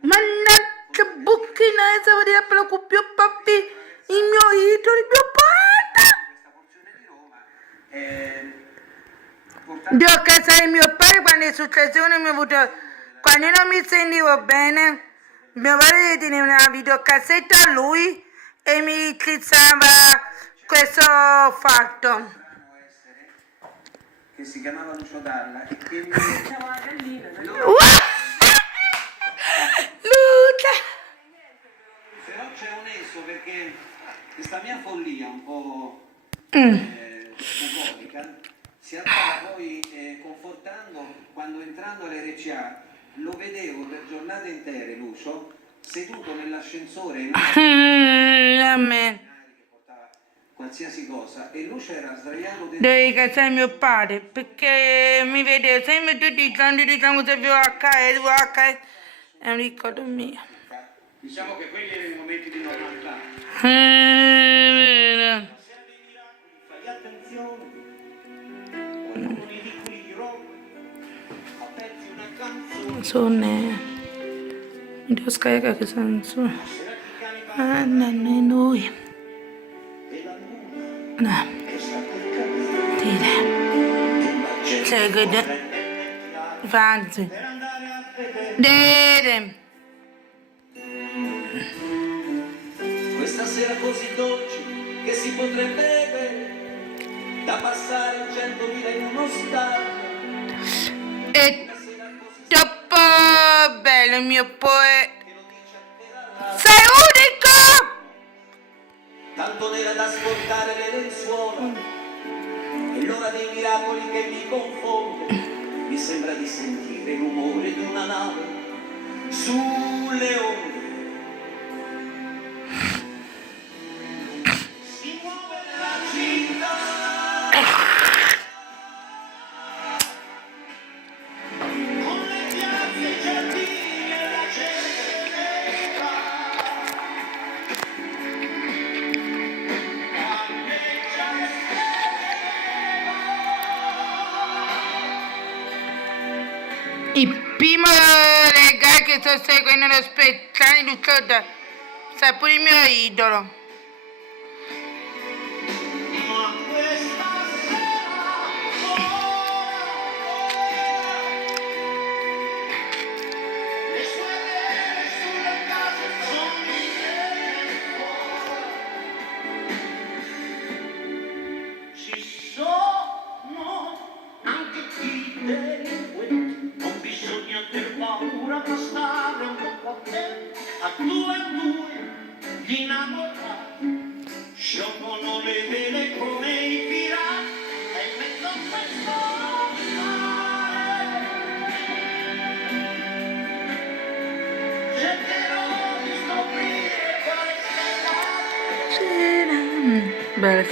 Mannaggia buchinese, vedere per più pappi, il mio idolo, il mio poeta. Io a casa di mio padre quando è successo mi ha avuto, quando non mi sentivo bene, mio padre teneva una videocassetta a lui e mi utilizzava questo fatto. Che si chiamava Lucio Dalla e che mi Lucia! però c'è un esso perché questa mia follia un po' bucolica si andava poi confortando quando entrando all'RCA lo vedevo per giornate intere Lucio seduto nell'ascensore in Amen. qualsiasi cosa e Lucio era sdraiato dentro Devi casare mio padre perché mi vede sempre tutti i giorni diciamo se vi devo accadere è un ricordo mio. diciamo che quelli erano i momenti di normalità. Fai attenzione, qualcuno gli di cui dirò, appetti una canzone. Sono mi devo scaricare questa canzone. Noi. No. Dire. Seguite. Avanti. Dire. Questa sera così dolce che si potrebbe bere, da passare in 100.000 in uno stadio. È troppo bello il mio poeta. Sei unico! Tanto nera da scontare le lenzuola, è l'ora dei miracoli che mi confonde, mi sembra di sentire il rumore di una nave sulle onde. Si muove la città, con le piazze, i giardini e la gente nera. Il primo regalo che sto seguendo lo spettacolo di Lucio sa pure il mio idolo. Ma questa sera le sue vele sulle case sono ci sono anche chi delinquenti, non bisogna aver paura, bastare un po' attenti, a due gli innamorati sciolgono le vele come i pirati e in mezzo a questo mare cercherò di scoprire quale sia la Bella,